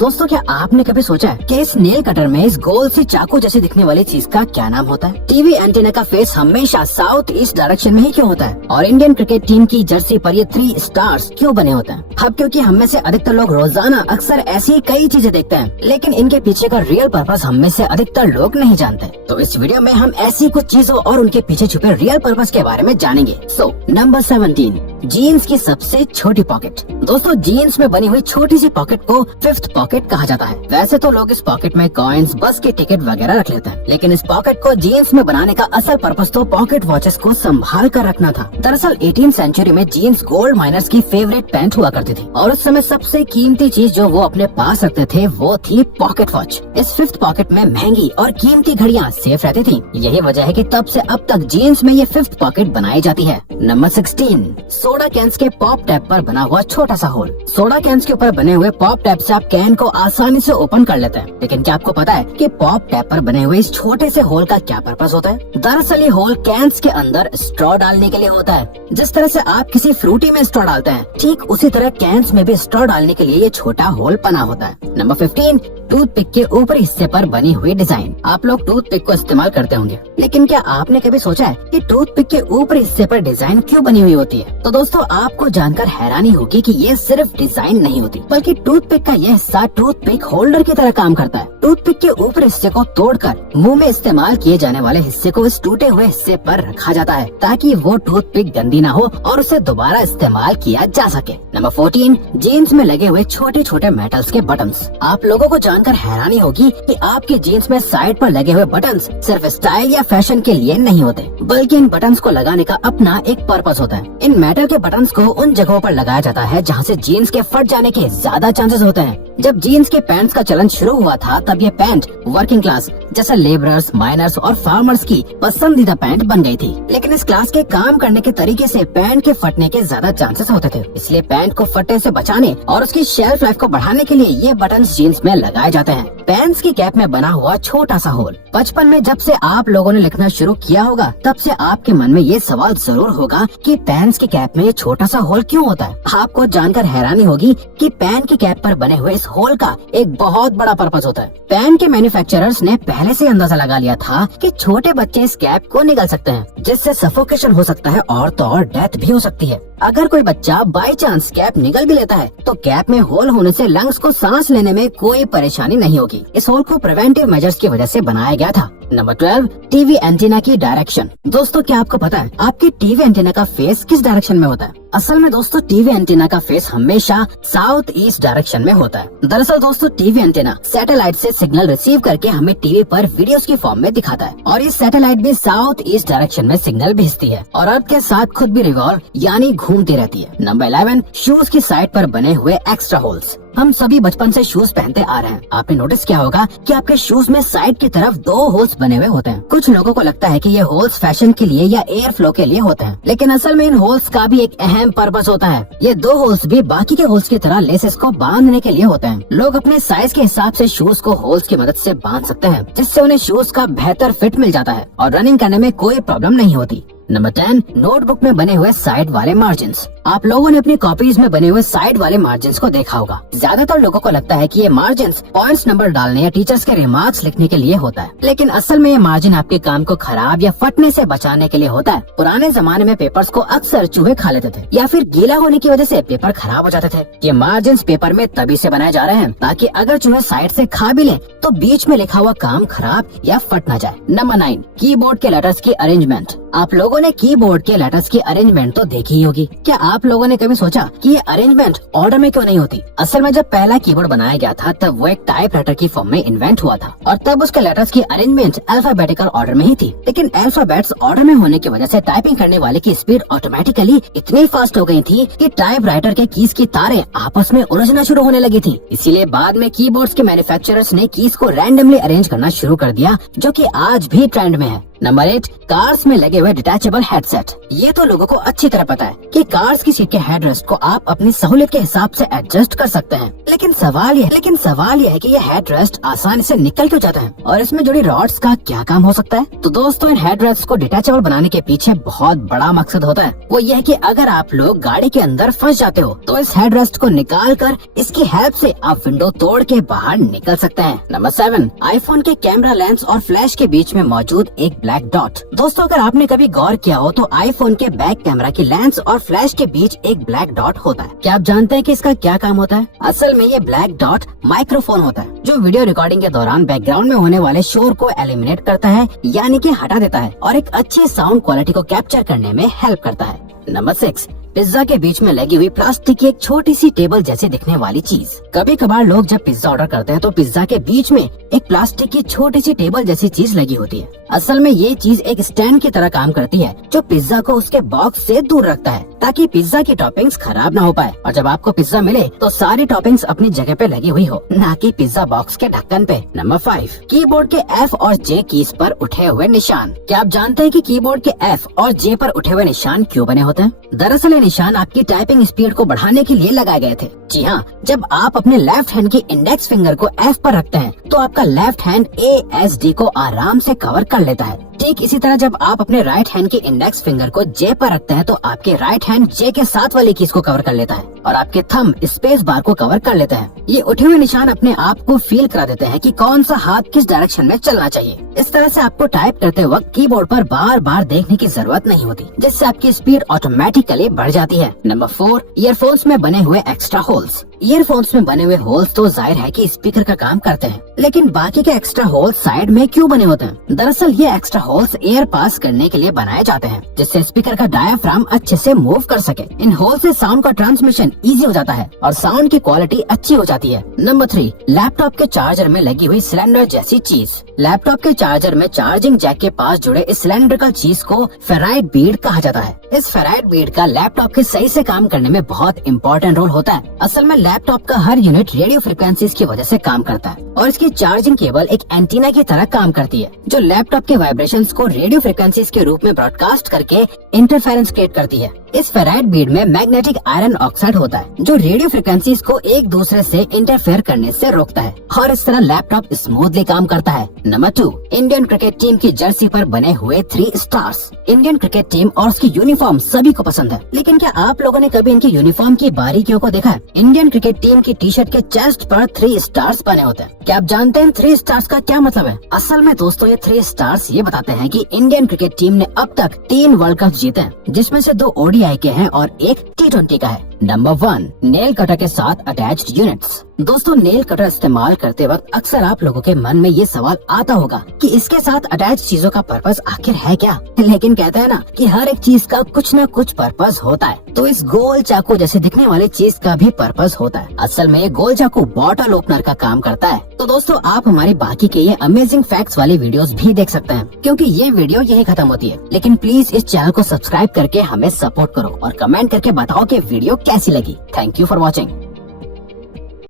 दोस्तों क्या आपने कभी सोचा है कि इस नेल कटर में इस गोल सी चाकू जैसे दिखने वाली चीज का क्या नाम होता है? टीवी एंटीना का फेस हमेशा साउथ ईस्ट डायरेक्शन में ही क्यों होता है? और इंडियन क्रिकेट टीम की जर्सी पर ये 3 स्टार्स क्यों बने होते हैं? अब क्योंकि हम में से अधिकतर लोग रोजाना अक्सर ऐसी कई चीजें देखते हैं, लेकिन इनके पीछे का रियल पर्पस हम में से अधिकतर लोग नहीं जानते। तो इस वीडियो में हम ऐसी कुछ चीजों और उनके पीछे छुपे रियल पर्पस के बारे में जानेंगे। सो नंबर 17, जीन्स की सबसे छोटी पॉकेट। दोस्तों जीन्स में बनी हुई छोटी सी पॉकेट को 5th पॉकेट कहा जाता है। वैसे तो लोग इस पॉकेट में कॉइन्स, बस की टिकट वगैरह रख लेते हैं, लेकिन इस पॉकेट को जीन्स में बनाने का असल पर्पस तो पॉकेट वॉचेस को संभाल कर रखना था। दरअसल 18th सेंचुरी में जीन्स गोल्ड माइनर्स की फेवरेट पैंट हुआ करती थी और उस समय सबसे कीमती चीज जो वो अपने पास रखते थे वो थी पॉकेट वॉच। इस 5th पॉकेट में महंगी और कीमती घड़ियां सेफ रहती थी। यही वजह है कि तब से अब तक जीन्स में ये 5th पॉकेट बनाई जाती है। नंबर 16, सोडा कैंस के पॉप टैप पर बना हुआ छोटा सा होल। सोडा कैंस के ऊपर बने हुए पॉप टैप से आप कैन को आसानी से ओपन कर लेते हैं, लेकिन क्या आपको पता है कि पॉप टैप पर बने हुए इस छोटे से होल का क्या पर्पस होता है? दरअसल ये होल कैंस के अंदर स्ट्रॉ डालने के लिए होता है। जिस तरह से आप किसी फ्रूटी में स्ट्रॉ डालते हैं, ठीक उसी तरह कैंस में भी स्ट्रॉ डालने के लिए ये छोटा होल बना होता है। नंबर 15, टूथपिक के ऊपरी हिस्से पर बनी हुई डिजाइन। आप लोग टूथपिक को इस्तेमाल करते होंगे, लेकिन क्या आपने कभी सोचा है कि टूथपिक के ऊपरी हिस्से पर डिजाइन क्यों बनी हुई होती है? तो दोस्तों आपको जानकर हैरानी होगी कि ये सिर्फ डिजाइन नहीं होती, बल्कि टूथपिक का यह हिस्सा टूथपिक होल्डर की तरह काम करता है। टूथपिक के ऊपरी हिस्से को तोड़कर मुंह में इस्तेमाल किए जाने वाले हिस्से को इस टूटे हुए हिस्से पर रखा जाता है, ताकि वो टूथपिक गंदी ना हो और उसे दोबारा इस्तेमाल किया जा सके। नंबर 14, जीन्स में लगे हुए छोटे छोटे मेटल्स के बटन्स। आप लोगों को जानकर हैरानी होगी कि आपके जीन्स में साइड पर लगे हुए बटन्स सिर्फ स्टाइल या फैशन के लिए नहीं होते, बल्कि इन बटन्स को लगाने का अपना एक पर्पस होता है। इन मेटल के बटन्स को उन जगहों पर लगाया जाता है जहाँ से जीन्स के फट जाने के ज्यादा चांसेस होते हैं। जब जीन्स के पैंट्स का चलन शुरू हुआ था, तब ये पैंट वर्किंग क्लास जैसे लेबरर्स, माइनर्स और फार्मर्स की पसंदीदा पैंट बन गई थी। लेकिन इस क्लास के काम करने के तरीके से पैंट के फटने के ज्यादा चांसेस होते थे, इसलिए पैंट को फटने से बचाने और उसकी शेल्फ लाइफ को बढ़ाने के लिए ये बटन्स जीन्स में लगाए जाते हैं। पैंट्स की कैप में बना हुआ छोटा सा होल। बचपन में जब से आप लोगों ने लिखना शुरू किया होगा, तब से आपके मन में ये सवाल जरूर होगा कि पैंट्स की कैप में ये छोटा सा होल क्यों होता है? आपको जानकर हैरानी होगी कि पैंट की कैप पर बने हुए इस होल का एक बहुत बड़ा पर्पस होता है। पैंट के मैन्युफैक्चरर्स ने पहले से अंदाजा लगा लिया था कि छोटे बच्चे इस कैप को निगल सकते हैं, जिससे सफोकेशन हो सकता है और तो और डेथ भी हो सकती है। अगर कोई बच्चा बाई चांस कैप निगल भी लेता है, तो कैप में होल होने से लंग्स को सांस लेने में कोई परेशानी नहीं होगी। इस होल को प्रिवेंटिव मेजर्स की वजह से बनाया गया था। नंबर 12, टीवी एंटीना की डायरेक्शन। दोस्तों क्या आपको पता है आपकी टीवी एंटीना का फेस किस डायरेक्शन में होता है? असल में दोस्तों टीवी एंटीना का फेस हमेशा साउथ ईस्ट डायरेक्शन में होता है। दरअसल दोस्तों टीवी एंटीना सैटेलाइट से सिग्नल रिसीव करके हमें टीवी पर वीडियोस की फॉर्म में दिखाता है, और ये सैटेलाइट भी साउथ ईस्ट डायरेक्शन में सिग्नल भेजती है और अर्थ के साथ खुद भी रिवॉल्व यानी घूमती रहती है। नंबर 11, शूज की साइड पर बने हुए एक्स्ट्रा होल्स। हम सभी बचपन से शूज पहनते आ रहे हैं। आपने नोटिस किया होगा कि आपके शूज में साइड की तरफ 2 होल्स बने हुए होते हैं। कुछ लोगों को लगता है कि ये होल्स फैशन के लिए या एयर फ्लो के लिए होते हैं, लेकिन असल में इन होल्स का भी एक अहम पर्पस होता है। ये 2 होल्स भी बाकी के होल्स की तरह लेसेस को बांधने के लिए होते हैं। लोग अपने साइज के हिसाब से शूज को होल्स की मदद से बांध सकते हैं, जिससे उन्हें शूज का बेहतर फिट मिल जाता है और रनिंग करने में कोई प्रॉब्लम नहीं होती। नंबर 10, नोटबुक में बने हुए साइड वाले मार्जिन्स। आप लोगों ने अपनी कॉपीज में बने हुए साइड वाले मार्जिन्स को देखा होगा। ज्यादातर लोगों को लगता है कि ये मार्जिन्स पॉइंट्स नंबर डालने या टीचर्स के रिमार्क्स लिखने के लिए होता है, लेकिन असल में ये मार्जिन आपके काम को खराब या फटने से बचाने के लिए होता है। पुराने जमाने में पेपर्स को अक्सर चूहे खा लेते थे या फिर गीला होने की वजह से पेपर खराब हो जाते थे। ये मार्जिन्स पेपर में तभी से बनाए जा रहे हैं ताकि अगर चूहे साइड से खा भी ले तो बीच में लिखा हुआ काम खराब या फट ना जाए। नंबर 9, कीबोर्ड के लेटर्स की अरेंजमेंट। आप लोगों ने कीबोर्ड के लेटर्स की अरेंजमेंट तो देखी ही होगी। क्या आप लोगों ने कभी सोचा कि ये अरेंजमेंट ऑर्डर में क्यों नहीं होती? असल में जब पहला कीबोर्ड बनाया गया था, तब वो एक टाइपराइटर की फॉर्म में इन्वेंट हुआ था और तब उसके लेटर्स की अरेंजमेंट अल्फाबेटिकल ऑर्डर में ही थी। लेकिन अल्फाबेट्स ऑर्डर में होने की वजह से टाइपिंग करने वाले की स्पीड ऑटोमेटिकली इतनी फास्ट हो गई थी कि टाइपराइटर के कीज की तारें आपस में उलझना शुरू होने लगी थी। इसीलिए बाद में कीबोर्ड्स के मैन्युफैक्चरर्स ने कीज को रैंडमली अरेंज करना शुरू कर दिया, जो कि आज भी ट्रेंड में है। नंबर 8, कार्स में लगे हुए डिटैचेबल हेडसेट। ये तो लोगों को अच्छी तरह पता है कि कार्स की सीट के हेडरेस्ट को आप अपनी सहूलियत के हिसाब से एडजस्ट कर सकते हैं। लेकिन सवाल यह है कि ये हेडरेस्ट आसानी से निकल क्यों जाता है और इसमें जुड़ी रॉड्स का क्या काम हो सकता है। तो दोस्तों, इन हेडरेस्ट को डिटैचेबल बनाने के पीछे बहुत बड़ा मकसद होता है। वो ये है कि अगर आप लोग गाड़ी के अंदर फंस जाते हो तो इस हेडरेस्ट को निकाल कर इसकी हेल्प से आप विंडो तोड़ के बाहर निकल सकते हैं। नंबर 7, आईफोन के कैमरा लेंस और फ्लैश के बीच में मौजूद एक ब्लैक डॉट। दोस्तों, अगर आपने कभी गौर किया हो तो आईफोन के बैक कैमरा की लेंस और फ्लैश के बीच एक ब्लैक डॉट होता है। क्या आप जानते हैं कि इसका क्या काम होता है? असल में ये ब्लैक डॉट माइक्रोफोन होता है जो वीडियो रिकॉर्डिंग के दौरान बैकग्राउंड में होने वाले शोर को एलिमिनेट करता है, यानी कि हटा देता है और एक अच्छी साउंड क्वालिटी को कैप्चर करने में हेल्प करता है। नंबर 6, पिज्जा के बीच में लगी हुई प्लास्टिक की एक छोटी सी टेबल जैसे दिखने वाली चीज। कभी कभार लोग जब पिज्जा ऑर्डर करते हैं तो पिज्जा के बीच में एक प्लास्टिक की छोटी सी टेबल जैसी चीज लगी होती है। असल में ये चीज एक स्टैंड की तरह काम करती है जो पिज्जा को उसके बॉक्स से दूर रखता है ताकि पिज्जा की टॉपिंग्स खराब ना हो पाए और जब आपको पिज्जा मिले तो सारी टॉपिंग्स अपनी जगह पे लगी हुई हो, ना कि पिज्जा बॉक्स के ढक्कन पे। नंबर 5, कीबोर्ड के F और J कीज पर उठे हुए निशान। क्या आप जानते हैं कि कीबोर्ड के F और J पर उठे हुए निशान क्यों बने होते हैं? दरअसल ये निशान आपकी टाइपिंग स्पीड को बढ़ाने के लिए लगाए गए थे। जी हाँ, जब आप अपने लेफ्ट हैंड की इंडेक्स फिंगर को F पर रखते हैं तो आपका लेफ्ट हैंड ASD को आराम से कवर कर लेता है। ठीक इसी तरह जब आप अपने राइट हैंड की इंडेक्स फिंगर को J पर रखते हैं तो आपके राइट हैंड J के साथ वाली कीज को कवर कर लेता है और आपके थंब स्पेस बार को कवर कर लेता है। ये उठे हुए निशान अपने आप को फील करा देते हैं कि कौन सा हाथ किस डायरेक्शन में चलना चाहिए। इस तरह से आपको टाइप करते वक्त कीबोर्ड पर बार बार देखने की जरूरत नहीं होती, जिससे आपकी स्पीड ऑटोमेटिकली बढ़ जाती है। नंबर 4, ईयरफोन्स में बने हुए एक्स्ट्रा होल्स। ईयरफोन्स में बने हुए होल्स तो जाहिर है कि स्पीकर का काम करते हैं, लेकिन बाकी के एक्स्ट्रा होल्स साइड में क्यों बने होते हैं? दरअसल ये एक्स्ट्रा होल्स एयर पास करने के लिए बनाए जाते हैं, जिससे स्पीकर का डायाफ्राम अच्छे से मूव कर सके। इन होल से साउंड का ट्रांसमिशन इजी हो जाता है और साउंड की क्वालिटी अच्छी हो जाती है। नंबर 3, लैपटॉप के चार्जर में लगी हुई सिलेंडर जैसी चीज। लैपटॉप के चार्जर में चार्जिंग जैक के पास जुड़े इस सिलेंड्रिकल चीज को फेराइट बीड कहा जाता है। इस फेराइट बीड का लैपटॉप के सही से काम करने में बहुत इंपॉर्टेंट रोल होता है। असल में लैपटॉप का हर यूनिट रेडियो फ्रिक्वेंसीज की वजह से काम करता है और इसकी चार्जिंग केबल एक एंटीना की तरह काम करती है जो लैपटॉप के वाइब्रेशंस को रेडियो फ्रिक्वेंसीज के रूप में ब्रॉडकास्ट करके इंटरफेरेंस क्रिएट करती है। इस फेराइट बीड में मैग्नेटिक आयरन ऑक्साइड होता है जो रेडियो फ्रिक्वेंसीज को एक दूसरे से इंटरफेयर करने से रोकता है और इस तरह लैपटॉप स्मूथली काम करता है। नंबर 2, इंडियन क्रिकेट टीम की जर्सी पर बने हुए 3 स्टार्स। इंडियन क्रिकेट टीम और उसकी यूनिफॉर्म सभी को पसंद है, लेकिन क्या आप लोगों ने कभी इनकी यूनिफॉर्म की बारीकियों को देखा है? इंडियन क्रिकेट टीम की टी शर्ट के चेस्ट पर 3 स्टार्स बने होते हैं। क्या आप जानते हैं 3 स्टार्स का क्या मतलब है? असल में दोस्तों, ये 3 स्टार्स ये बताते हैं कि इंडियन क्रिकेट टीम ने अब तक 3 वर्ल्ड कप जीते हैं, जिसमें से 2 ODI के हैं और एक T20 का है। नंबर 1, नेल कटर के साथ अटैच्ड यूनिट्स। दोस्तों, नेल कटर इस्तेमाल करते वक्त अक्सर आप लोगों के मन में ये सवाल आता होगा कि इसके साथ अटैच चीजों का पर्पस आखिर है क्या? लेकिन कहते हैं ना कि हर एक चीज का कुछ न कुछ पर्पस होता है, तो इस गोल चाकू जैसे दिखने वाली चीज का भी पर्पस होता है। असल में ये गोल चाकू बॉटल ओपनर का काम करता है। तो दोस्तों, आप हमारी बाकी के ये अमेजिंग फैक्ट्स वाली वीडियोस भी देख सकते हैं, क्योंकि ये वीडियो यही खत्म होती है। लेकिन प्लीज इस चैनल को सब्सक्राइब करके हमें सपोर्ट करो और कमेंट करके बताओ कि वीडियो कैसी लगी। Thank you for watching.